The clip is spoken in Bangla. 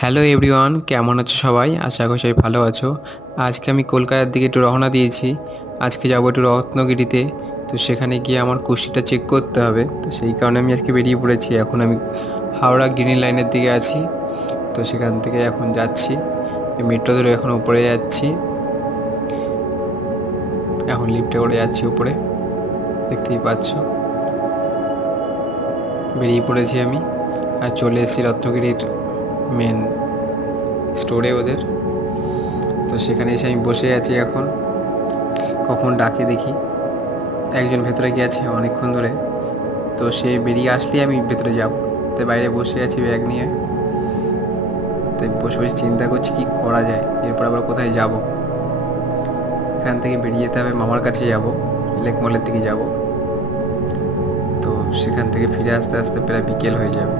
হ্যালো এভরিওয়ান, কেমন আছো সবাই? আশা করি সবাই ভালো আছো। আজকে আমি কলকাতার দিকে একটু রওনা দিয়েছি। আজকে যাবো একটু রত্নগিরিতে। তো সেখানে গিয়ে আমার কুর্সিটা চেক করতে হবে। তো সেই কারণে আমি আজকে বেরিয়ে পড়েছি। এখন আমি হাওড়া গ্রিন লাইনের দিকে আছি। তো সেখান থেকে এখন যাচ্ছি, এই মেট্রো ধরে এখন উপরে যাচ্ছি। এখন লিফটে করে যাচ্ছি উপরে, দেখতেই পাচ্ছ। বেরিয়ে পড়েছি আমি, আর চলে এসেছি রত্নগিরির মেন স্টোরে ওদের। তো সেখানে এসে আমি বসে আছি এখন, কখন ডাকে দেখি। একজন ভেতরে গিয়েছে অনেকক্ষণ ধরে, তো সে বেরিয়ে আসলেই আমি ভেতরে যাব। তাই বাইরে বসে আছি ব্যাগ নিয়ে। তাই বসে বসে চিন্তা করছি কি করা যায়, এরপর আবার কোথায় যাব। এখান থেকে বেরিয়ে যেতে হবে, মামার কাছে যাব, লেক মলের দিকে যাব। তো সেখান থেকে ফিরে আসতে আসতে প্রায় বিকেল হয়ে যাবে।